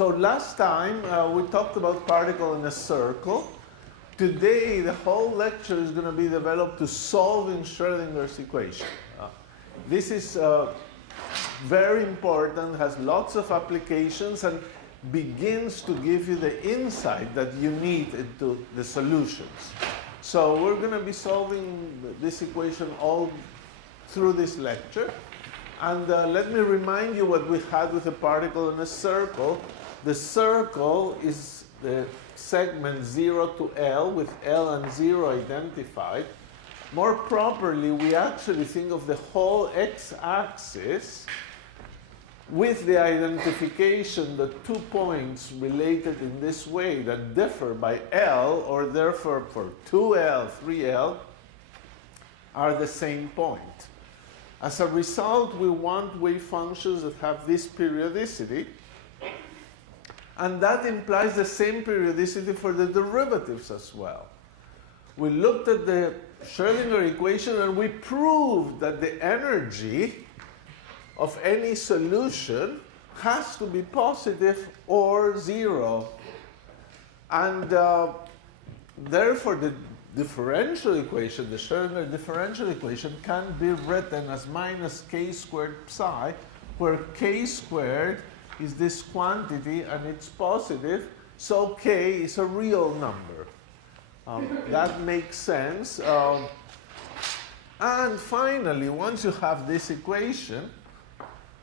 So last time we talked about particle in a circle. Today the whole lecture is going to be developed to solving Schrödinger's equation. This is very important, has lots of applications, and begins to give you the insight that you need into the solutions. So we're going to be solving this equation all through this lecture. And let me remind you what we had with a particle in a circle. The circle is the segment 0 to L with L and 0 identified. More properly, we actually think of the whole x-axis with the identification that 2 points related in this way that differ by L, or therefore for 2L, 3L, are the same point. As a result, we want wave functions that have this periodicity, and that implies the same periodicity for the derivatives as well. We looked at the Schrödinger equation and we proved that the energy of any solution has to be positive or zero. And therefore the differential equation, the Schrödinger differential equation, can be written as minus k squared psi, where k squared is this quantity and it's positive, so k is a real number. That makes sense. And finally, once you have this equation,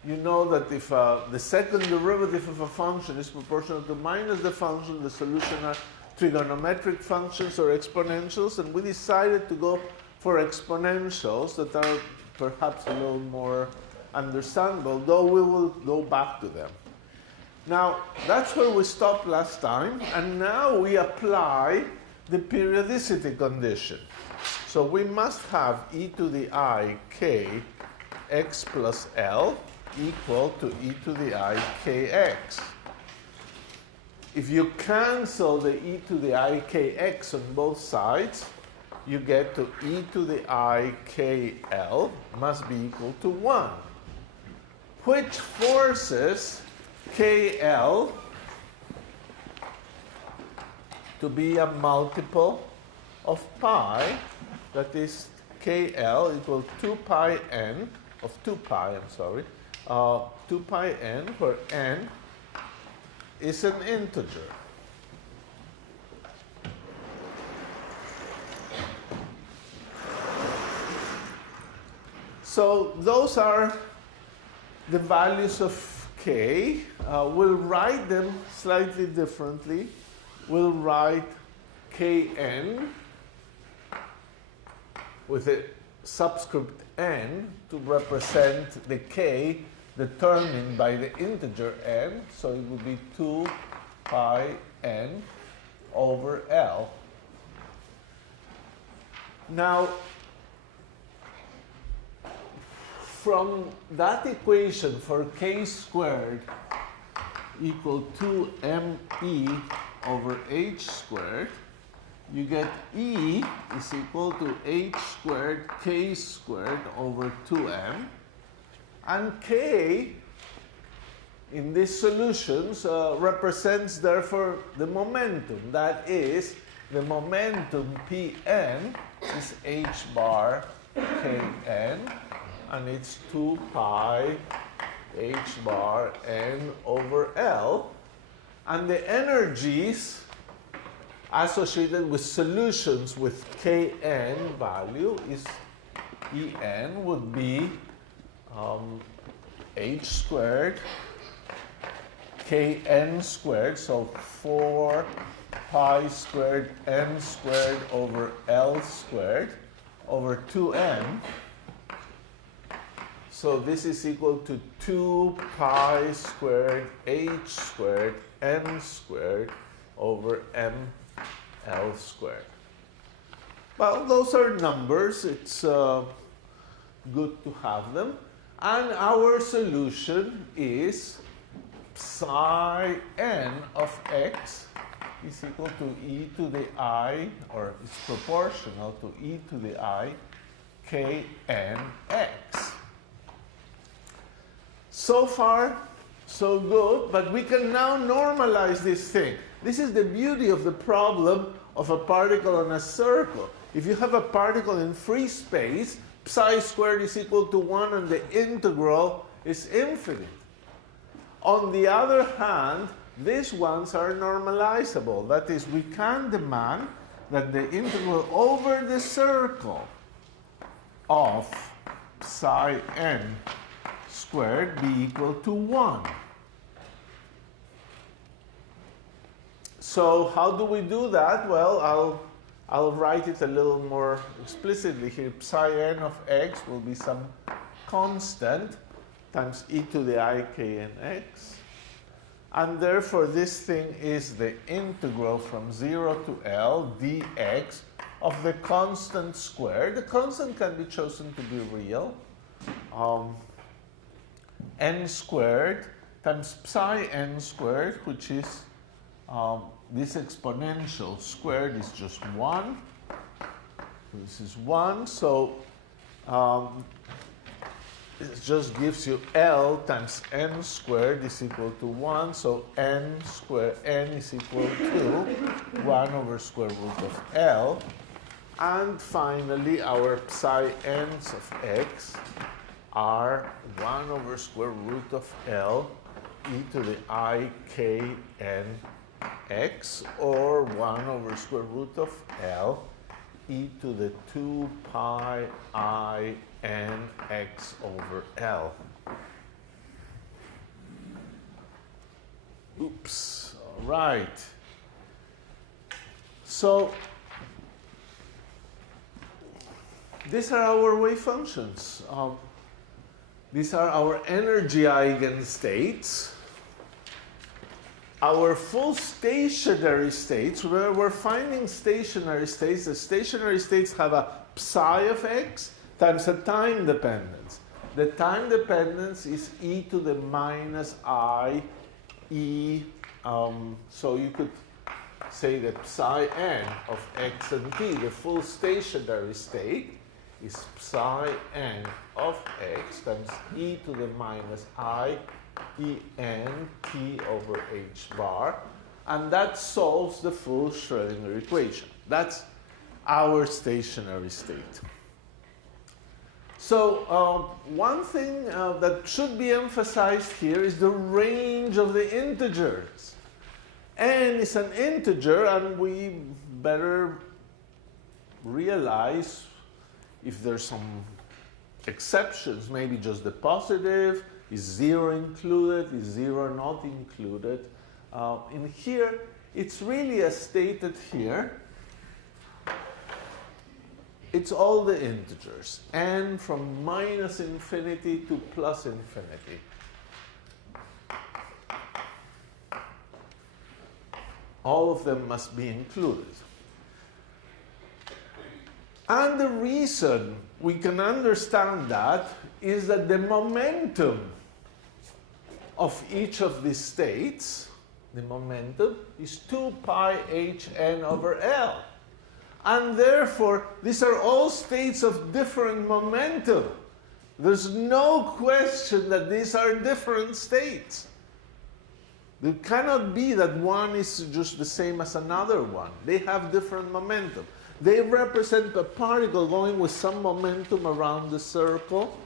you know that if the second derivative of a function is proportional to minus the function, the solution are trigonometric functions or exponentials, and we decided to go for exponentials that are perhaps a little more understandable, though we will go back to them. Now, that's where we stopped last time, and now we apply the periodicity condition. So we must have e to the I k x plus L equal to e to the I kx. If you cancel the e to the I kx on both sides, you get to e to the I kl must be equal to 1, which forces kl to be a multiple of pi, that is kl equal 2 pi n, of 2 pi, 2 pi n, where n is an integer. So those are the values of k. We'll write them slightly differently. We'll write kn with a subscript n to represent the k determined by the integer n, so it would be 2 pi n over L. Now, from that equation for k squared equal 2me over h squared, you get E is equal to h squared k squared over 2m. And k in these solutions represents, therefore, the momentum. That is, the momentum Pn is h bar kn, and it's 2 pi h bar n over L. And the energies associated with solutions with kn value is En would be h squared kn squared, so 4 pi squared n squared over L squared over 2m. So this is equal to 2 pi squared h squared n squared over ml squared. Well, those are numbers. It's good to have them. And our solution is psi n of x is equal to e to the I, or is proportional to e to the I k n x. So far, So good, but we can now normalize this thing. This is the beauty of the problem of a particle on a circle. If you have a particle in free space, psi squared is equal to 1 and the integral is infinite. On the other hand, these ones are normalizable. That is, we can demand that the integral over the circle of psi n squared be equal to 1. So how do we do that? Well, I'll write it a little more explicitly here. Psi n of x will be some constant times e to the I k n x. And therefore, this thing is the integral from 0 to L dx of the constant squared. The constant can be chosen to be real. N squared times psi n squared, which is this exponential squared is just 1. This is 1. So it just gives you L times n squared is equal to 1. So n is equal to 1 over square root of L. And finally, our psi n's of x are 1 over square root of L e to the I k n x, or 1 over square root of L e to the 2 pi I n x over L. Oops. All right. So these are our wave functions. These are our energy eigenstates. Our full stationary states, where we're finding stationary states, the stationary states have a psi of x times a time dependence. The time dependence is e to the minus I e. So you could say that psi n of x and t, the full stationary state, is psi n of x times e to the minus I e n t over h bar, and that solves the full Schrödinger equation. That's our stationary state. So one thing that should be emphasized here is the range of the integers. N is an integer, and we better realize if there's some exceptions, maybe just the positive. Is 0 included? Is 0 not included? In here, it's really as stated here. It's all the integers, n from minus infinity to plus infinity. All of them must be included. And the reason we can understand that is that the momentum of each of these states, the momentum, is 2 pi h n over L. And therefore, these are all states of different momentum. There's no question that these are different states. There cannot be that one is just the same as another one. They have different momentum. They represent a particle going with some momentum around the circle,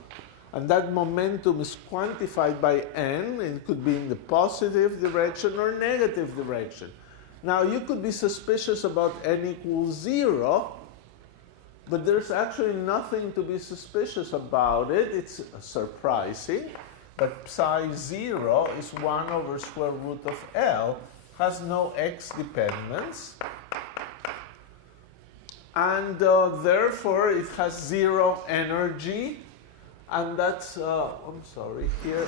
and that momentum is quantified by n. It could be in the positive direction or negative direction. Now, you could be suspicious about n equals 0, but there's actually nothing to be suspicious about it. It's surprising, but psi 0 is 1 over square root of L, has no x dependence, and therefore it has 0 energy, and that's, I'm sorry, here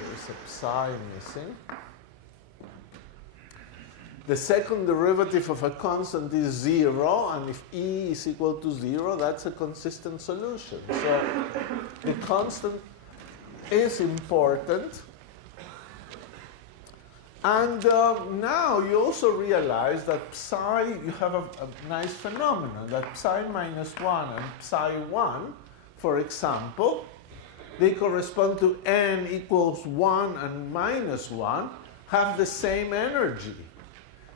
there's a psi missing. The second derivative of a constant is 0, and if E is equal to 0, that's a consistent solution. So the constant is important. And now you also realize that psi, you have a nice phenomenon, that psi minus 1 and psi 1, for example, they correspond to n equals 1 and minus 1, have the same energy.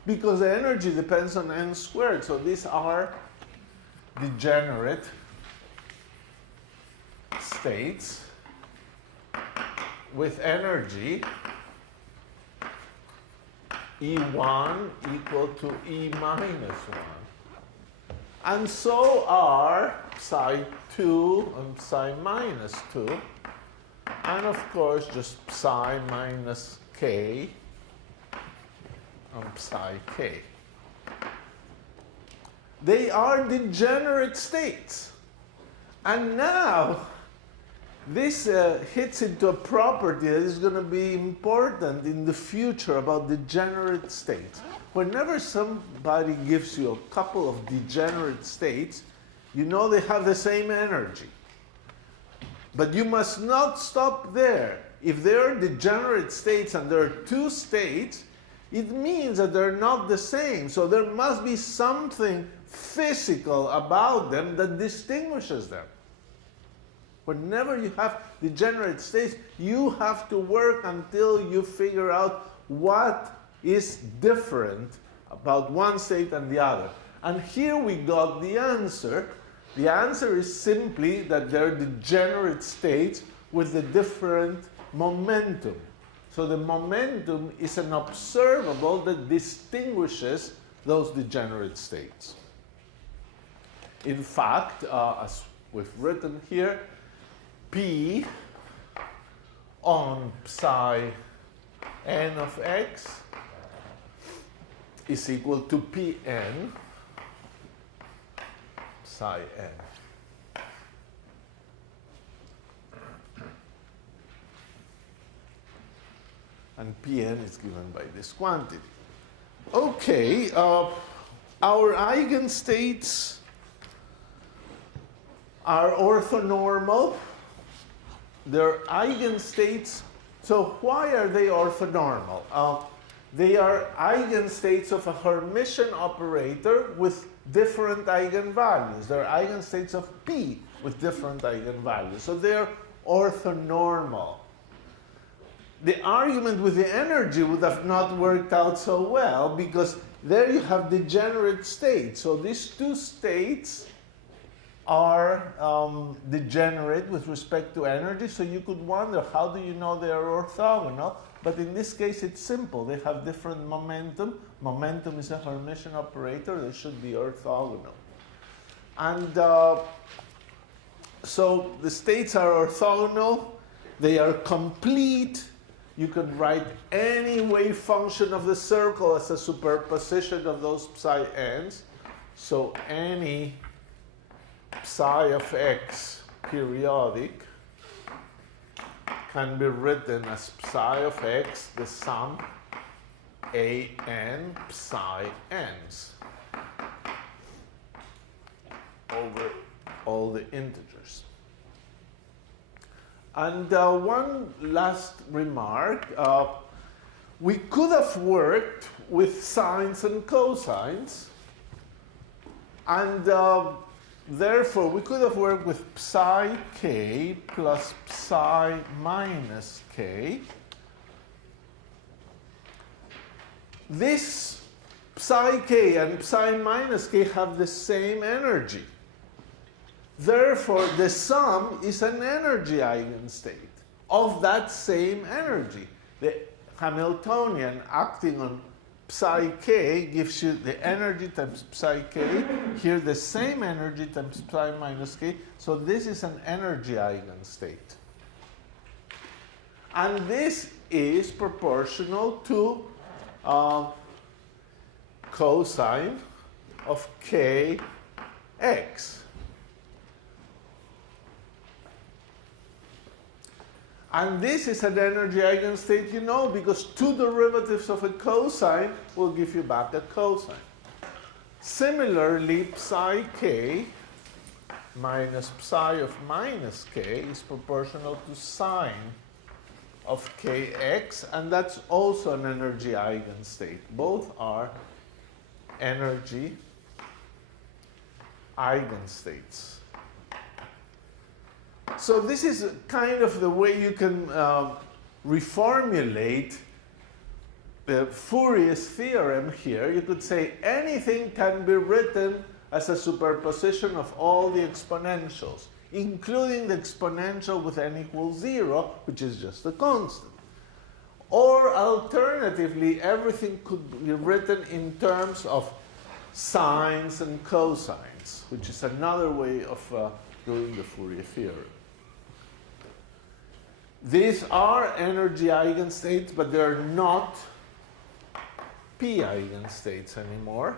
Because the energy depends on n squared. So these are degenerate states with energy E1 equal to E minus 1. And so are psi 2 and psi minus 2. And of course, just psi minus k and psi k. They are degenerate states. And now, this hits into a property that is going to be important in the future about degenerate states. Whenever somebody gives you a couple of degenerate states, you know they have the same energy. But you must not stop there. If there are degenerate states and there are two states, it means that they're not the same. So there must be something physical about them that distinguishes them. Whenever you have degenerate states, you have to work until you figure out what is different about one state and the other. And here we got the answer. The answer is simply that they're degenerate states with a different momentum. So the momentum is an observable that distinguishes those degenerate states. In fact, as we've written here, P on psi n of x is equal to Pn psi n. And Pn is given by this quantity. Okay, our eigenstates are orthonormal. They're eigenstates. So why are they orthonormal? They are eigenstates of a Hermitian operator with different eigenvalues. They're eigenstates of P with different eigenvalues. So they're orthonormal. The argument with the energy would have not worked out so well because there you have degenerate states. So these two states are degenerate with respect to energy. So you could wonder, how do you know they are orthogonal? But in this case, it's simple. They have different momentum. Momentum is a Hermitian operator. They should be orthogonal. And so the states are orthogonal. They are complete. You can write any wave function of the circle as a superposition of those psi n's. So any psi of x periodic can be written as psi of x, the sum a n psi n's over all the integers. And one last remark. We could have worked with sines and cosines, and therefore we could have worked with psi k plus psi minus k. This psi k and psi minus k have the same energy. Therefore, the sum is an energy eigenstate of that same energy. The Hamiltonian acting on psi k gives you the energy times psi k. Here, the same energy times psi minus k. So this is an energy eigenstate. And this is proportional to cosine of kx. And this is an energy eigenstate, you know, because two derivatives of a cosine will give you back a cosine. Similarly, psi k minus psi of minus k is proportional to sine of kx, and that's also an energy eigenstate. Both are energy eigenstates. So this is kind of the way you can reformulate the Fourier's theorem here. You could say anything can be written as a superposition of all the exponentials, including the exponential with n equals 0, which is just a constant. Or alternatively, everything could be written in terms of sines and cosines, which is another way of doing the Fourier theorem. These are energy eigenstates, but they're not p eigenstates anymore.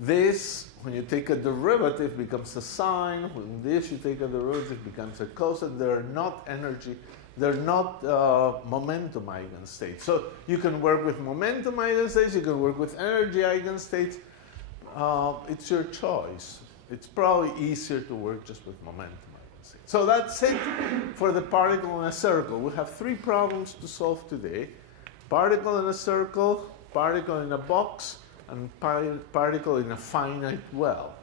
This, when you take a derivative, becomes a sine. When this, you take a derivative, becomes a cosine. They're not energy. They're not momentum eigenstates. So you can work with momentum eigenstates. You can work with energy eigenstates. It's your choice. It's probably easier to work just with momentum eigenstates. So that's it for the particle in a circle. We have 3 problems to solve today. Particle in a circle, particle in a box, and particle in a finite well.